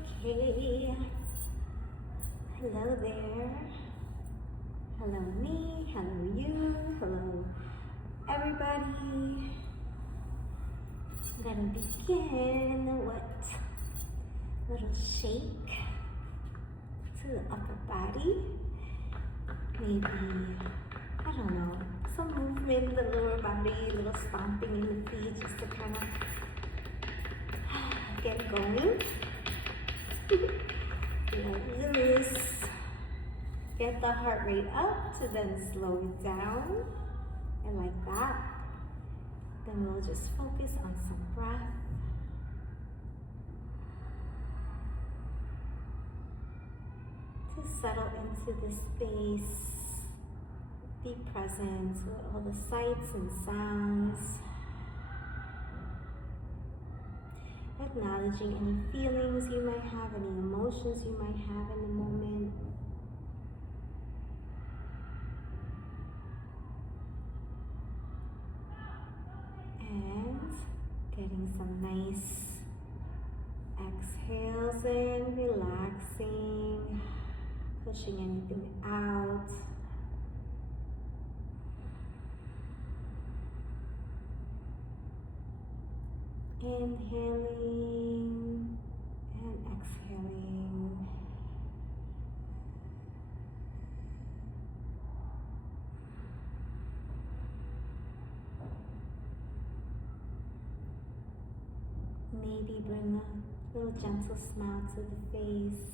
okay. Hello there. Hello me, hello you, hello everybody. I'm gonna begin with a little shake to the upper body. Maybe, I don't know, some movement in the lower body, a little stomping in the feet just to kind of get going. Let loose. Get the heart rate up to then slow it down. And like that. Then we'll just focus on some breath. To settle into this space. Be present with all the sights and sounds. Acknowledging any feelings you might have, any emotions you might have in the moment. And getting some nice exhales in, relaxing, pushing anything out. Inhaling and exhaling. Maybe bring a little gentle smile to the face.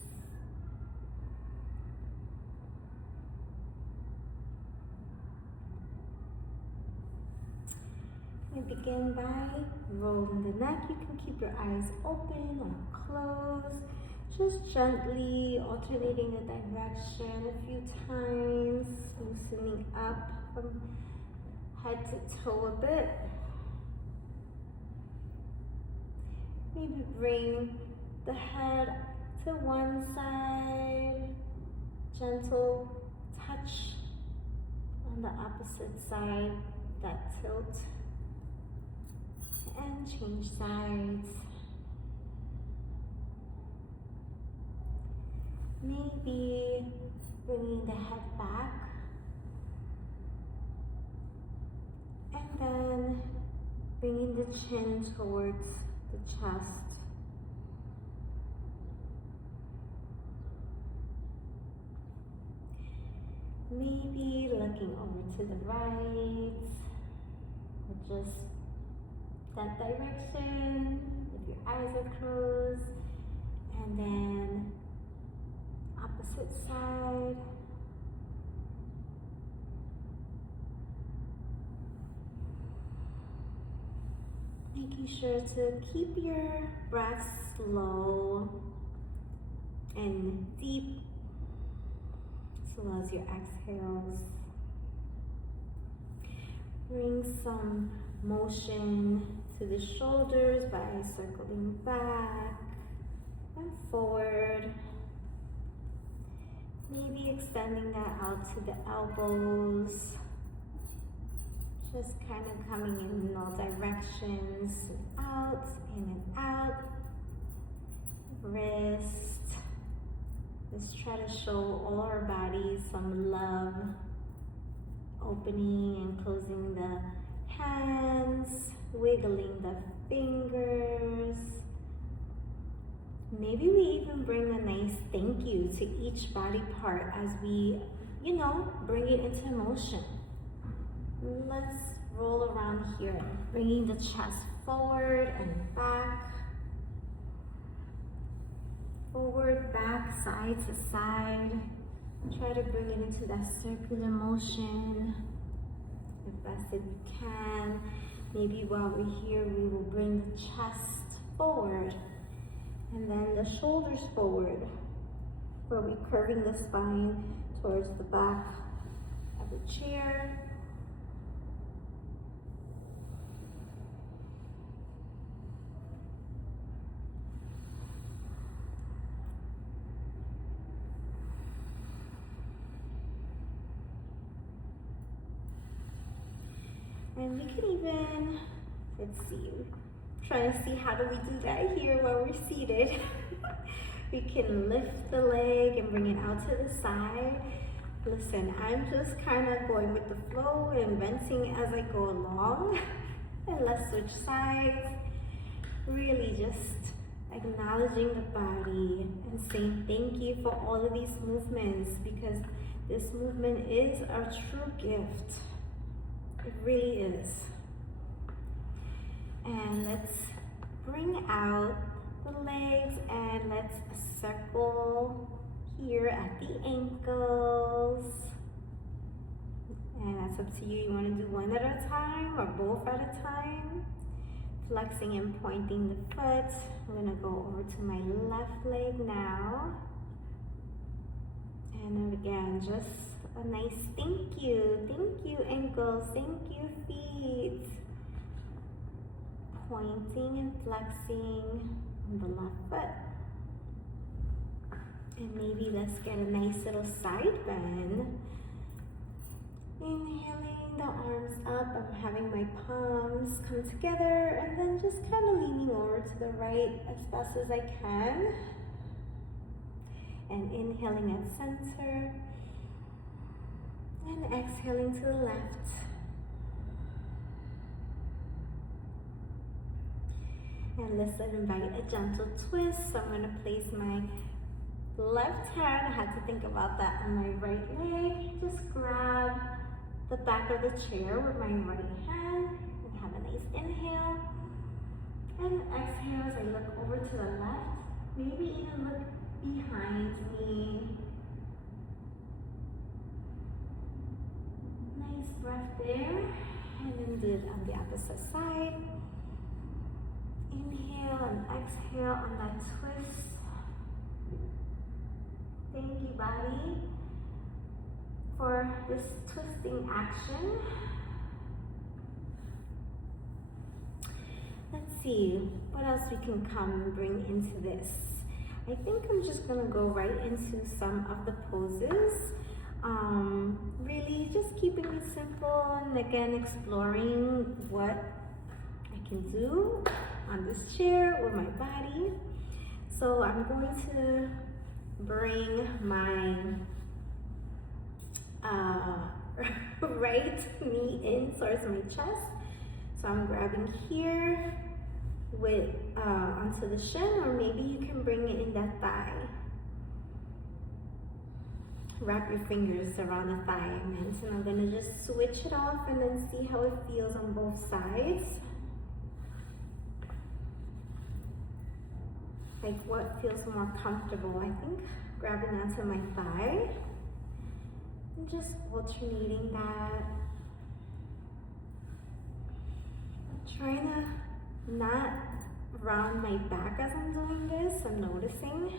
We begin by rolling the neck. You can keep your eyes open or closed. Just gently alternating the direction a few times, loosening up from head to toe a bit. Maybe bring the head to one side, gentle touch on the opposite side, that tilt. And change sides. Maybe bringing the head back. And then bringing the chin towards the chest. Maybe looking over to the right. Or just that direction, if your eyes are closed, and then opposite side. Making sure to keep your breath slow and deep, as well as your exhales. Bring some motion to the shoulders by circling back and forward. Maybe extending that out to the elbows. Just kind of coming in all directions, out, in and out. Wrist. Just try to show all our bodies some love. Opening and closing the hands, wiggling the fingers. Maybe we even bring a nice thank you to each body part as we, bring it into motion. Let's roll around here, bringing the chest forward and back. Forward, back, side to side. Try to bring it into that circular motion as best as you can. Maybe while we're here, we will bring the chest forward and then the shoulders forward, where we're curving the spine towards the back of the chair. And we can even, let's see, try to see how do we do that here while we're seated. We can lift the leg and bring it out to the side. Listen, I'm just kind of going with the flow and inventing as I go along. And let's switch sides. Really just acknowledging the body and saying thank you for all of these movements, because this movement is our true gift. It really is. And let's bring out the legs and let's circle here at the ankles. And that's up to you. You want to do one at a time or both at a time? Flexing and pointing the foot. I'm going to go over to my left leg now. And again, just a nice thank you ankles, thank you feet. Pointing and flexing on the left foot. And maybe let's get a nice little side bend. Inhaling the arms up, I'm having my palms come together and then just kind of leaning over to the right as best as I can. And inhaling at center and exhaling to the left. And let's invite a gentle twist. So I'm going to place my left hand, I had to think about that, on my right leg. Just grab the back of the chair with my right hand and have a nice inhale. And exhale as I look over to the left. Maybe even look behind me. Nice breath there. And then do it on the opposite side. Inhale and exhale on that twist. Thank you, body, for this twisting action. Let's see what else we can come and bring into this. I think I'm just gonna go right into some of the poses. Really just keeping it simple and again exploring what I can do on this chair with my body. So I'm going to bring my right knee in towards my chest. So I'm grabbing here with onto the shin, or maybe you can bring it in that thigh. Wrap your fingers around the thigh, and I'm gonna just switch it off and then see how it feels on both sides. Like what feels more comfortable. I think grabbing onto my thigh and just alternating that. Trying to not round my back as I'm doing this. I'm noticing.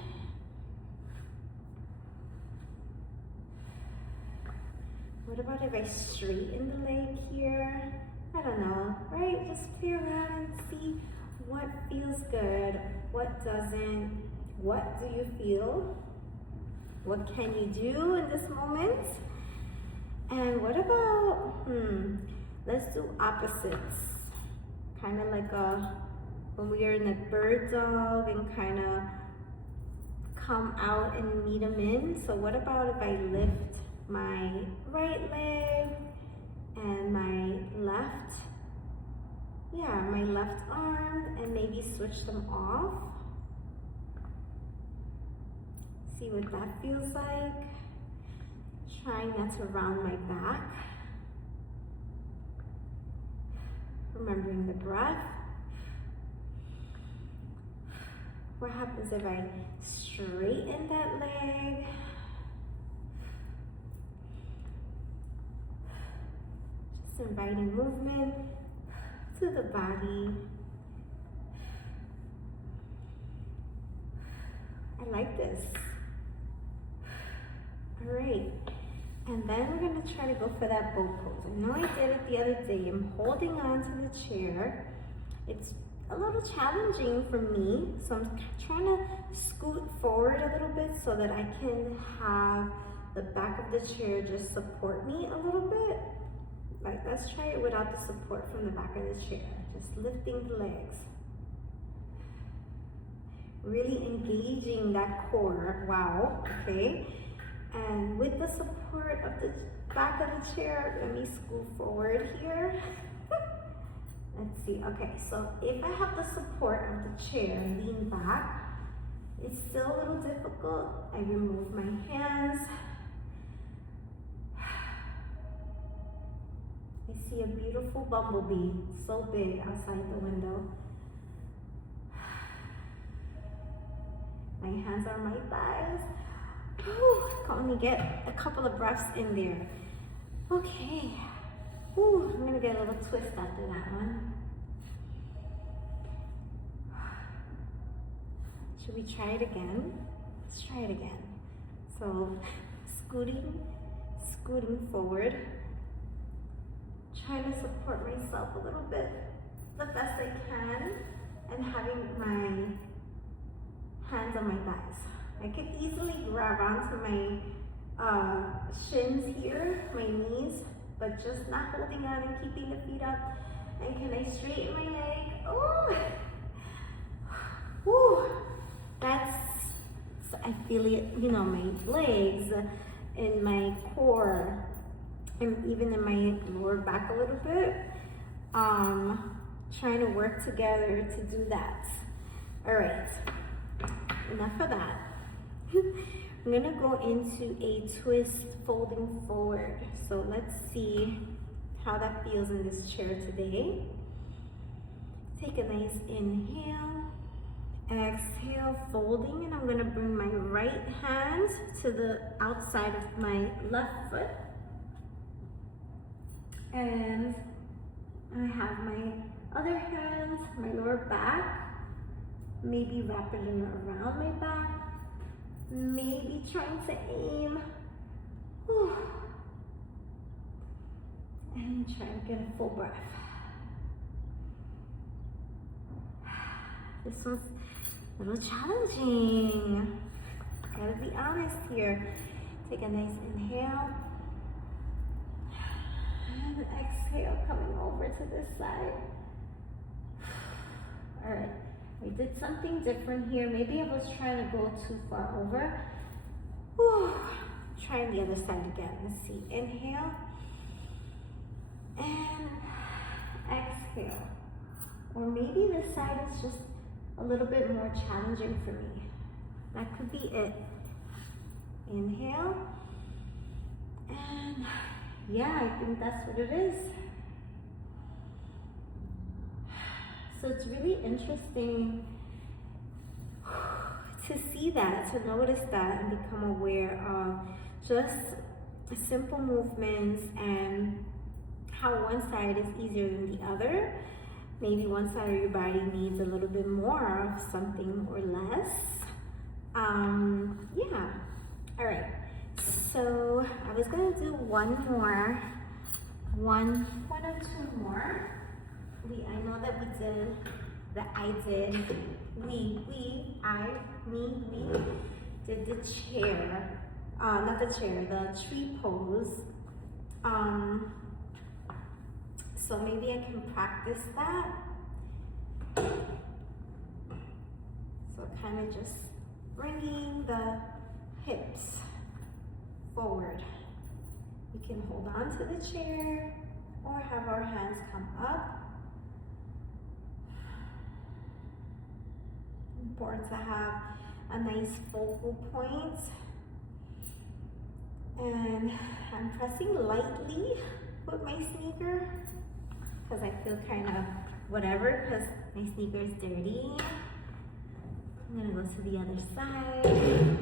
What about if I straighten the leg here? I don't know, right? Just play around and see what feels good, what doesn't, what do you feel? What can you do in this moment? And what about, let's do opposites. Kind of like when we are in a bird dog and kind of come out and meet them in. So what about if I lift my right leg and my left arm and maybe switch them off. See what that feels like. Trying not to round my back. Remembering the breath. What happens if I straighten that leg? Just inviting movement to the body. I like this. All right. And then we're gonna try to go for that boat pose. I know I did it the other day. I'm holding on to the chair. It's a little challenging for me, so I'm trying to scoot forward a little bit so that I can have the back of the chair just support me a little bit. Like, let's try it without the support from the back of the chair. Just lifting the legs. really engaging that core. Wow, okay. And with the support of the back of the chair, let me scoot forward here. Let's see, okay, so if I have the support of the chair, lean back, it's still a little difficult. I remove my hands. I see a beautiful bumblebee, so big outside the window. My hands are my thighs. Whew, can only get a couple of breaths in there. Okay. Whew, I'm gonna get a little twist after that one. Should we try it again? Let's try it again. So, scooting forward. Trying to support myself a little bit, the best I can, and having my hands on my thighs. I could easily grab onto my shins here, my knees, but just not holding on and keeping the feet up. And can I straighten my leg? Oh, whew. I feel it, you know, my legs and my core, and even in my lower back a little bit. Trying to work together to do that. All right, enough of that. I'm gonna go into a twist folding forward. So let's see how that feels in this chair today. Take a nice inhale, exhale, folding, and I'm gonna bring my right hand to the outside of my left foot. And I have my other hand, my lower back, maybe wrapping it around my back, maybe trying to aim. Whew. And try to get a full breath. This one's a little challenging. Gotta be honest here. Take a nice inhale. And exhale, coming over to this side. All right, I did something different here. Maybe I was trying to go too far over. Whew. Trying the other side again. Let's see, inhale. And exhale. Or maybe this side is just a little bit more challenging for me. That could be it. Inhale. And yeah, I think that's what it is. So it's really interesting to see that, to notice that, and become aware of just simple movements and how one side is easier than the other. Maybe one side of your body needs a little bit more of something or less. Yeah. All right. So I was gonna do one or two more. I know that we did the chair, not the chair, the tree pose. So maybe I can practice that. So kind of just bringing the hips forward. We can hold on to the chair or have our hands come up. Important to have a nice focal point. And I'm pressing lightly with my sneaker because I feel kind of whatever because my sneaker is dirty. I'm gonna go to the other side.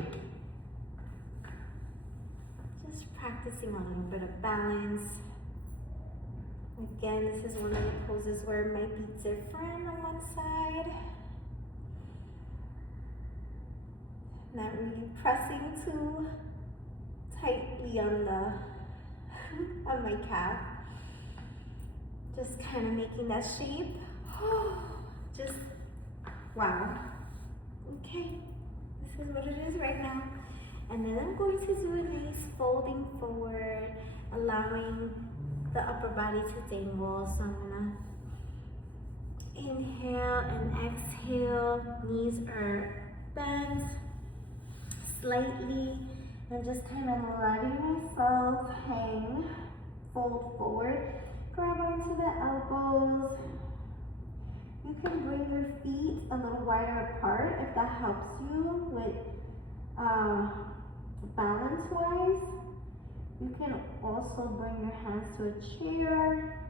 Just practicing a little bit of balance. Again, this is one of the poses where it might be different on one side. Not really pressing too tightly on on my calf. Just kind of making that shape. Just wow. Okay, this is what it is right now. And then I'm going to do a nice folding forward, allowing the upper body to dangle. So I'm gonna inhale and exhale. Knees are bend slightly and just kind of letting myself hang, fold forward, grab onto the elbows. You can bring your feet a little wider apart if that helps you with balance-wise. You can also bring your hands to a chair.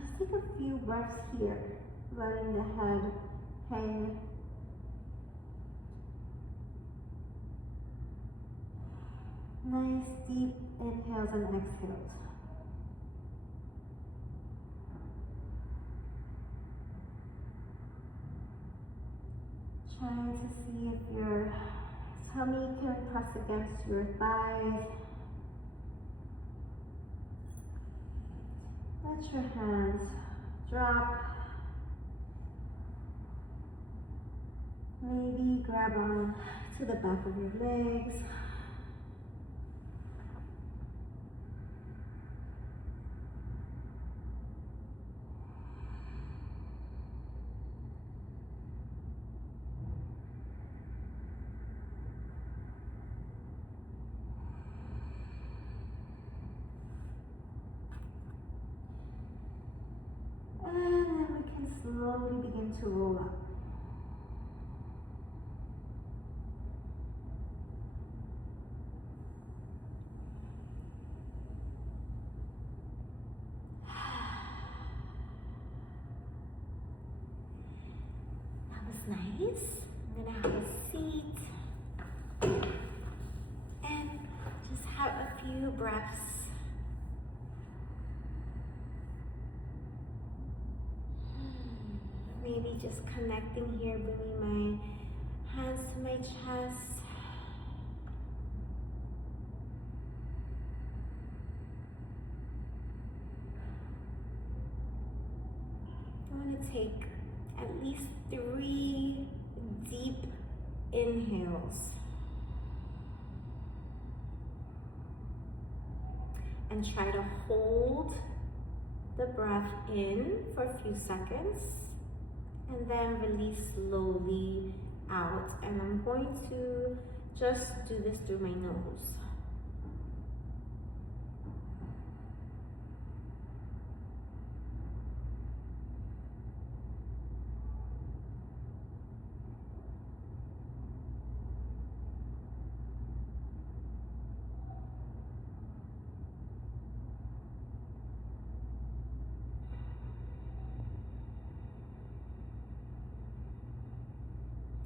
Just take a few breaths here, letting the head hang. Nice deep inhales and exhales. Trying to see if your tummy can press against your thighs. Let your hands drop. Maybe grab on to the back of your legs. And then we can slowly begin to roll up. That was nice. I'm gonna have a seat and just have a few breaths. Maybe just connecting here, bringing my hands to my chest. I want to take at least 3 deep inhales. And try to hold the breath in for a few seconds. And then release slowly out. And I'm going to just do this through my nose.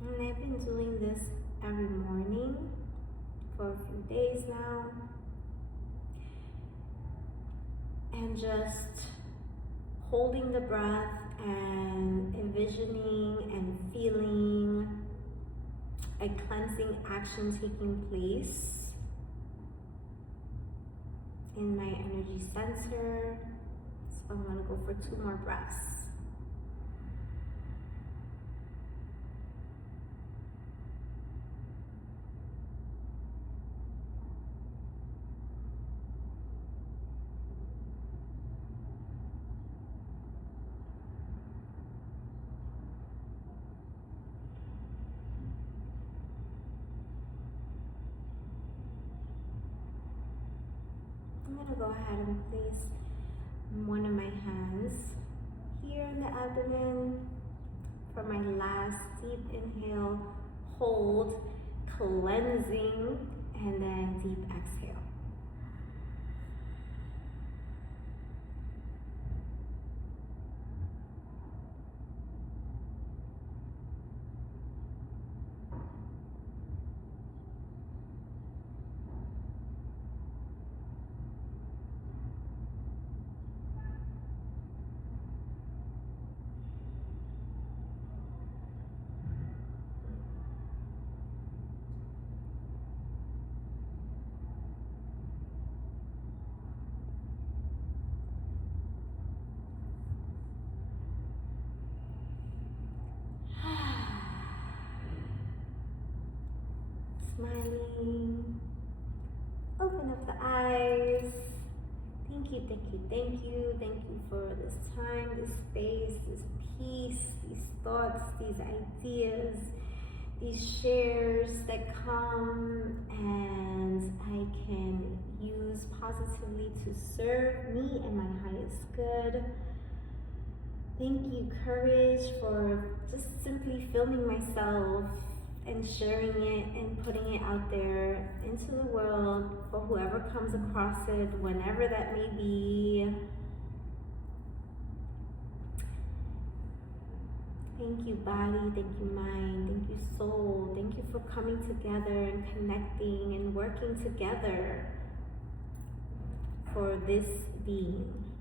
And I've been doing this every morning for a few days now. And just holding the breath and envisioning and feeling a cleansing action taking place in my energy center. So I'm gonna go for 2 more breaths. I'm gonna go ahead and place one of my hands here in the abdomen for my last deep inhale, hold, cleansing, and then deep exhale. Smiling, open up the eyes. Thank Thank you, thank you, thank you. Thank you for this time, this space, this peace, these thoughts, these ideas, these shares that come and I can use positively to serve me and my highest good. Thank you, courage, for just simply filming myself and sharing it and putting it out there into the world for whoever comes across it, whenever that may be. Thank you, body. Thank you, mind. Thank you, soul. Thank you for coming together and connecting and working together for this being.